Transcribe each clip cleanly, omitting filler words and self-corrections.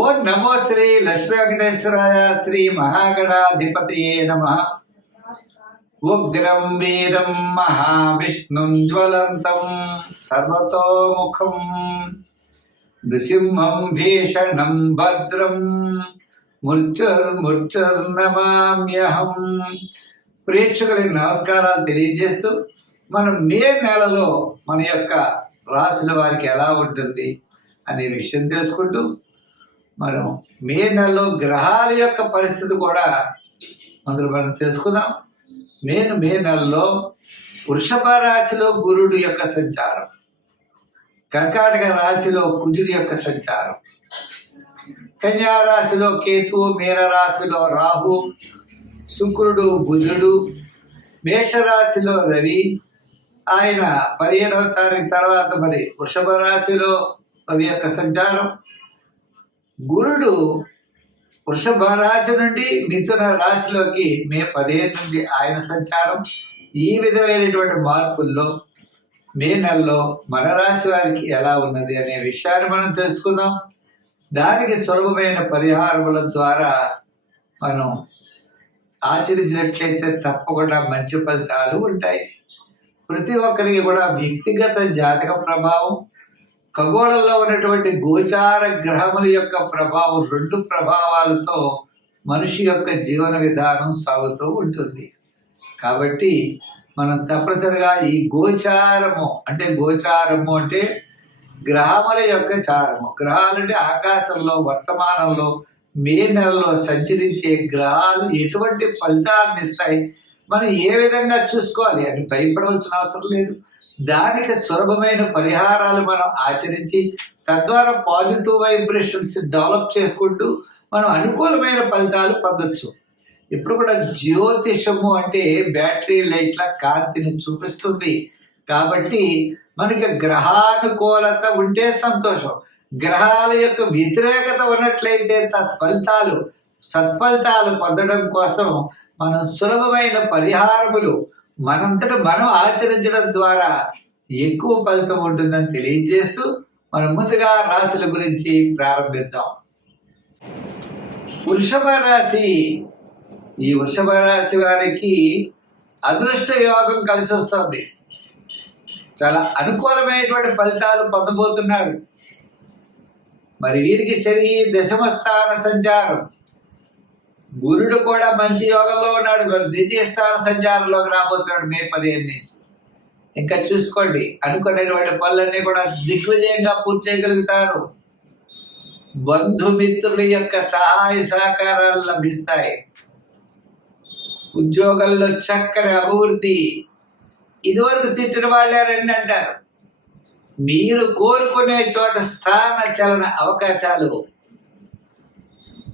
ఓం నమో శ్రీ లక్ష్మీ వెంకటేశ్వరాయ శ్రీ మహాగణాధిపతియే నమః. ఉగ్రం వీరం మహావిష్ణుం జ్వలంతం సర్వతోముఖం నృసింహం భీషణం భద్రం మృత్యుర్నమామ్యహం. ప్రేక్షకులకి నమస్కారాలు తెలియజేస్తూ మనం మే నెలలో మన యొక్క రాశుల వారికి ఎలా ఉంటుంది అనే విషయం తెలుసుకుంటూ మనం మే నెలలో గ్రహాల యొక్క పరిస్థితి కూడా మనం తెలుసుకుందాం. మే నెలలో వృషభ రాశిలో గురుడు యొక్క సంచారం, కర్కాటక రాశిలో కుజుడి యొక్క సంచారం, కన్యా రాశిలో కేతువు, మీన రాశిలో రాహు, శుక్రుడు, బుధుడు, మేషరాశిలో రవి. ఆయన 15వ తారీఖు తర్వాత మరి వృషభ రాశిలో రవి యొక్క సంచారం. గురుడు వృషభ రాశి నుండి మిథున రాశిలోకి మే 15 నుండి ఆయన సంచారం. ఈ విధమైనటువంటి మార్పుల్లో మే నెలలో మన రాశి వారికి ఎలా ఉన్నది అనే విషయాన్ని మనం తెలుసుకుందాం. దానికి సులభమైన పరిహారముల ద్వారా మనం ఆచరించినట్లయితే తప్పకుండా మంచి ఫలితాలు ఉంటాయి. ప్రతి ఒక్కరికి కూడా వ్యక్తిగత జాతక ప్రభావం, ఖగోళంలో ఉన్నటువంటి గోచార గ్రహముల యొక్క ప్రభావం, 2 ప్రభావాలతో మనిషి యొక్క జీవన విధానం సాగుతూ ఉంటుంది. కాబట్టి మనం తప్పనిసరిగా ఈ గోచారము అంటే గ్రహముల యొక్క చారము. గ్రహాలంటే ఆకాశంలో వర్తమానంలో మే నెలలో సంచరించే గ్రహాలు ఎటువంటి ఫలితాలను ఇస్తాయి, మనం ఏ విధంగా చూసుకోవాలి అని భయపడవలసిన అవసరం లేదు. దానికి సులభమైన పరిహారాలు మనం ఆచరించి తద్వారా పాజిటివ్ వైబ్రేషన్స్ డెవలప్ చేసుకుంటూ మనం అనుకూలమైన ఫలితాలు పొందొచ్చు. ఇప్పుడు కూడా జ్యోతిషము అంటే బ్యాటరీ లైట్ల కాంతిని చూపిస్తుంది. కాబట్టి మనకి గ్రహానుకూలత ఉంటే సంతోషం, గ్రహాల యొక్క వ్యతిరేకత ఉన్నట్లయితే సత్ఫలితాలు పొందడం కోసం మనం సులభమైన పరిహారములు మనంతట మనం ఆచరించడం ద్వారా ఎక్కువ ఫలితం ఉంటుందని తెలియజేస్తూ మనం ముందుగా రాశుల గురించి ప్రారంభిద్దాం. వృషభ రాశి. ఈ వృషభ రాశి వారికి అదృష్ట యోగం కలిసి వస్తుంది. చాలా అనుకూలమైనటువంటి ఫలితాలు పొందబోతున్నారు. మరి వీరికి శని దశమ స్థాన సంచారం, గురుడు కూడా మంచి యోగంలో ఉన్నాడు, ద్వితీయ స్థాన సంచారంలోకి రాబోతున్నాడు మే 15 నుంచి. ఇంకా చూసుకోండి, అనుకునేటువంటి పనులన్నీ కూడా దిగ్విజయంగా పూర్తి చేయగలుగుతారు. బంధుమిత్రుల యొక్క సహాయ సహకారాలు లభిస్తాయి. ఉద్యోగంలో చక్కని అభివృద్ధి. ఇదివరకు తిట్టిన వాళ్ళే రండి అంటారు. మీరు కోరుకునే చోట స్థాన చలన అవకాశాలు,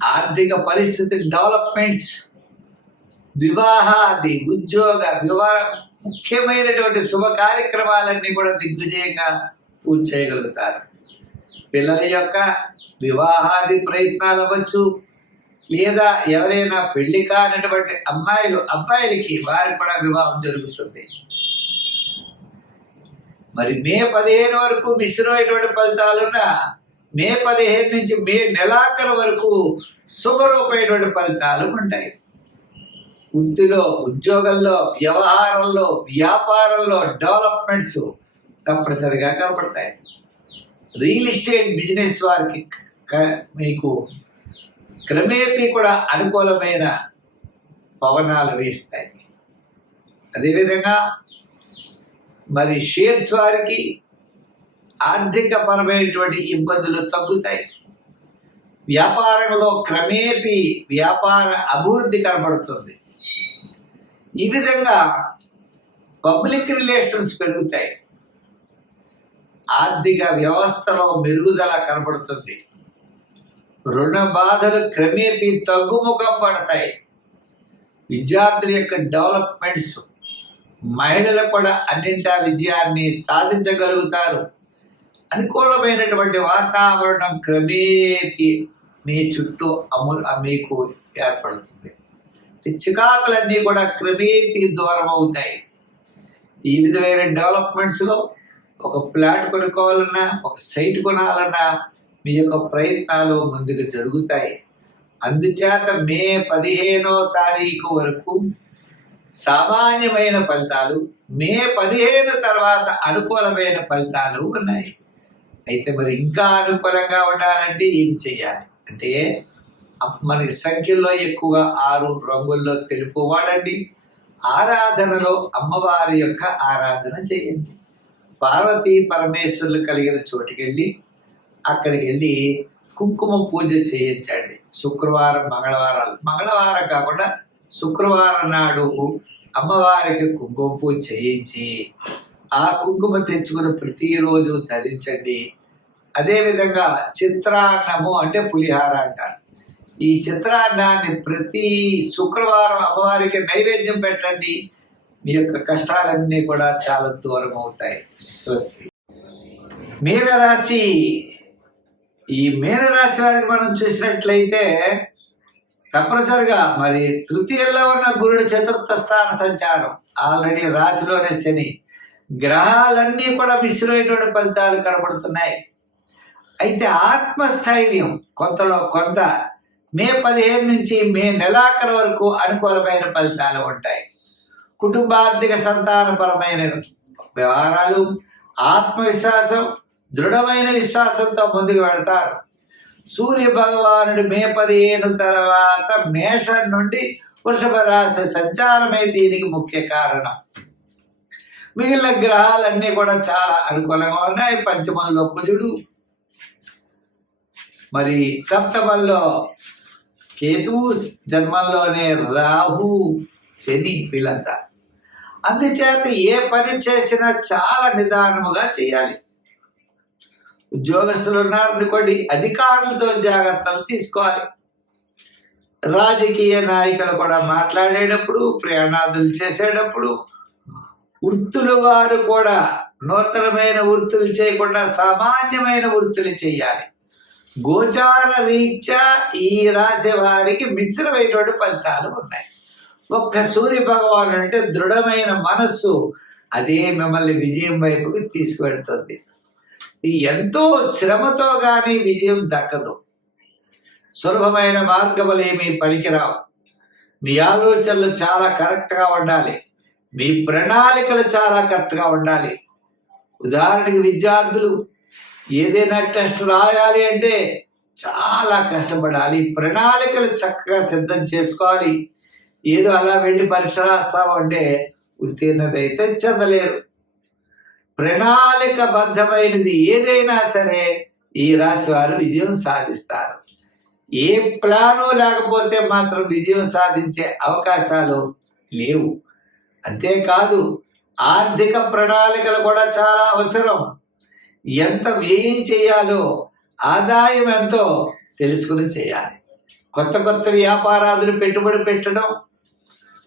ఆర్థిక పరిస్థితి డెవలప్మెంట్స్, వివాహాది, ముఖ్యమైనటువంటి శుభ కార్యక్రమాలన్నీ కూడా దిగ్విజయంగా పూర్తి చేయగలుగుతారు. పిల్లల యొక్క వివాహాది ప్రయత్నాలు అవ్వచ్చు, లేదా ఎవరైనా పెళ్లి కానటువంటి అబ్బాయిలకి వారికి కూడా వివాహం జరుగుతుంది. మరి మే 15 వరకు మిశ్రమైనటువంటి ఫలితాలున్న మే 15 నుంచి మే నెలాఖరు వరకు శుభరూపమైనటువంటి ఫలితాలు ఉంటాయి. వృత్తిలో, ఉద్యోగంలో, వ్యవహారంలో, వ్యాపారంలో డెవలప్మెంట్స్ తప్పనిసరిగా కనపడతాయి. రియల్ ఎస్టేట్ బిజినెస్ వారికి మీకు క్రమేపీ కూడా అనుకూలమైన పవనాలు వేస్తాయి. అదేవిధంగా మరి షేర్స్ వారికి ఆర్థిక పరమైనటువంటి ఇబ్బందులు తగ్గుతాయి. వ్యాపారంలో క్రమేపీ వ్యాపార అభివృద్ధి కనబడుతుంది. ఈ విధంగా పబ్లిక్ రిలేషన్స్ పెరుగుతాయి. ఆర్థిక వ్యవస్థలో మెరుగుదల కనబడుతుంది. రుణ బాధలు క్రమేపీ తగ్గుముఖం పడతాయి. విద్యార్థుల యొక్క డెవలప్మెంట్స్, మహిళలు కూడా అన్నింటా విజయాన్ని సాధించగలుగుతారు. అనుకూలమైనటువంటి వాతావరణం క్రమేపీ మీ చుట్టూ మీకు ఏర్పడుతుంది. చికాకులన్నీ కూడా క్రమేపీ దూరం అవుతాయి. ఈ విధమైన డెవలప్మెంట్స్లో ఒక ప్లాట్ కొనుక్కోవాలన్నా, ఒక సైట్ కొనాలన్నా మీ యొక్క ప్రయత్నాలు ముందుకు జరుగుతాయి. అందుచేత మే 15వ తారీఖు వరకు సామాన్యమైన ఫలితాలు, మే 15 తర్వాత అనుకూలమైన ఫలితాలు ఉన్నాయి. అయితే మరి ఇంకా అనుకూలంగా ఉండాలంటే ఏం చేయాలి అంటే, మనకి సంఖ్యల్లో ఎక్కువగా 6 రంగుల్లో తెలుపు వాడండి. ఆరాధనలో అమ్మవారి యొక్క ఆరాధన చేయండి. పార్వతీ పరమేశ్వరులు కలిగిన చోటుకెళ్ళి అక్కడికి వెళ్ళి కుంకుమ పూజ చేయించండి. శుక్రవారం, మంగళవారం కాకుండా శుక్రవారం నాడు అమ్మవారికి కుంకుమ పూజ చేయించి ఆ కుంకుమ తెచ్చుకుని ప్రతిరోజు ధరించండి. అదేవిధంగా చిత్రాన్నము అంటే పులిహార అంటారు. ఈ చిత్రాన్నాన్ని ప్రతి శుక్రవారం అమ్మవారికి నైవేద్యం పెట్టండి. మీ యొక్క కష్టాలన్నీ కూడా చాలా దూరం అవుతాయి. స్వస్తి. మీనరాశి. ఈ మీనరాశి వారికి మనం చూసినట్లయితే తప్పనిసరిగా మరి తృతీయంలో ఉన్న గురుడు చతుర్థ స్థాన సంచారం, ఆల్రెడీ రాశిలోనే శని, గ్రహాలన్నీ కూడా మిశ్రమైనటువంటి ఫలితాలు కనబడుతున్నాయి. అయితే ఆత్మస్థైర్యం కొంతలో కొంత మే 15 నుంచి మే నెలాఖరు వరకు అనుకూలమైన ఫలితాలు ఉంటాయి. కుటుంబార్థిక సంతానపరమైన వ్యవహారాలు, ఆత్మవిశ్వాసం, దృఢమైన విశ్వాసంతో ముందుకు వెళతారు. సూర్య భగవానుడు మే 15 తర్వాత మేషం నుండి వృషభ రాశి సంచారమే దీనికి ముఖ్య కారణం. మిగిలిన గ్రహాలన్నీ కూడా చాలా అనుకూలంగా ఉన్నాయి. పంచమంలో కుజుడు, మరి సప్తమంలో కేతువు, జన్మంలోనే రాహు, శని, వీళ్ళంతా. అందుచేత ఏ పని చేసినా చాలా నిదానముగా చేయాలి. ఉద్యోగస్తులు ఉన్నారనుకోండి, అధికారులతో జాగ్రత్తలు తీసుకోవాలి. రాజకీయ నాయకులు కూడా మాట్లాడేటప్పుడు, ప్రయాణాదులు చేసేటప్పుడు, వృత్తుల వారు కూడా నూతనమైన వృత్తులు చేయకుండా సామాన్యమైన వృత్తులు చేయాలి. గోచార రీత్యా ఈ రాశి వారికి మిశ్రమైనటువంటి ఫలితాలు ఉన్నాయి. ఒక్క సూర్య భగవాన్ అంటే దృఢమైన మనస్సు, అదే మిమ్మల్ని విజయం వైపుకి తీసుకువెడుతుంది. ఎంతో శ్రమతో కానీ విజయం దక్కదు. సులభమైన మార్గములు ఏమీ పనికిరావు. మీ ఆలోచనలు చాలా కరెక్ట్గా ఉండాలి. మీ ప్రణాళికలు చాలా కరెక్ట్గా ఉండాలి. ఉదాహరణకి విద్యార్థులు ఏదైనా టెస్ట్ రాయాలి అంటే చాలా కష్టపడాలి. ప్రణాళికలు చక్కగా సిద్ధం చేసుకోవాలి. ఏదో అలా వెళ్ళి పరీక్ష రాస్తామంటే ఉత్తీర్ణత అయితే చెందలేరు. ప్రణాళికబద్ధమైనది ఏదైనా సరే ఈ రాశి వారు విజయం సాధిస్తారు. ఏ ప్లాను లేకపోతే మాత్రం విజయం సాధించే అవకాశాలు లేవు. అంతేకాదు, ఆర్థిక ప్రణాళికలు కూడా చాలా అవసరం. ఎంత వ్యయం చేయాలో, ఆదాయం ఎంతో తెలుసుకుని చేయాలి. కొత్త కొత్త వ్యాపారాదులు పెట్టుబడి పెట్టడం,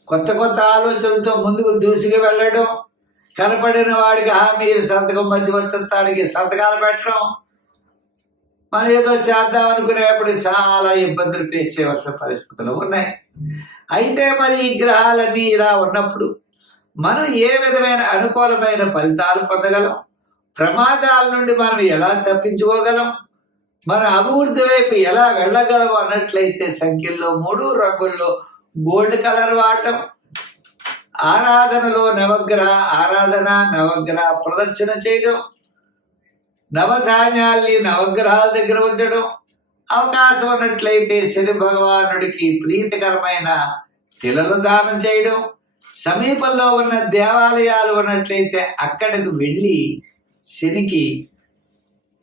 కొత్త కొత్త ఆలోచనలతో ముందుకు దూసుకు వెళ్ళడం, కనపడిన వాడికి హామీలు సంతకం మధ్యవర్తిత్వానికి సంతకాలు పెట్టడం, మనం ఏదో చేద్దాం అనుకునేప్పుడు చాలా ఇబ్బందులు ఫేస్ చేయవలసిన పరిస్థితులు ఉన్నాయి. అయితే మరి ఈ గ్రహాలన్నీ ఇలా ఉన్నప్పుడు మనం ఏ విధమైన అనుకూలమైన ఫలితాలు పొందగలం? ప్రమాదాల నుండి మనం ఎలా తప్పించుకోగలం? మన అభివృద్ధి వైపు ఎలా వెళ్ళగలం అన్నట్లయితే సంఖ్యల్లో 3 రంగుల్లో గోల్డ్ కలర్ వాడటం, ఆరాధనలో నవగ్రహ ఆరాధన, నవగ్రహ ప్రదర్శన చేయడం, నవధాన్యాల్ని నవగ్రహాల దగ్గర ఉంచడం, అవకాశం ఉన్నట్లయితే శని భగవానుడికి ప్రీతికరమైన తిలలు దానం చేయడం, సమీపంలో ఉన్న దేవాలయాలు ఉన్నట్లయితే అక్కడికి వెళ్ళి శనికి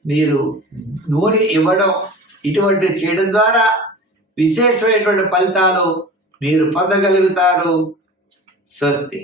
మీరు నూనె ఇవ్వడం, ఇటువంటి చేయడం ద్వారా విశేషమైనటువంటి ఫలితాలు మీరు పొందగలుగుతారు. స్వస్తి.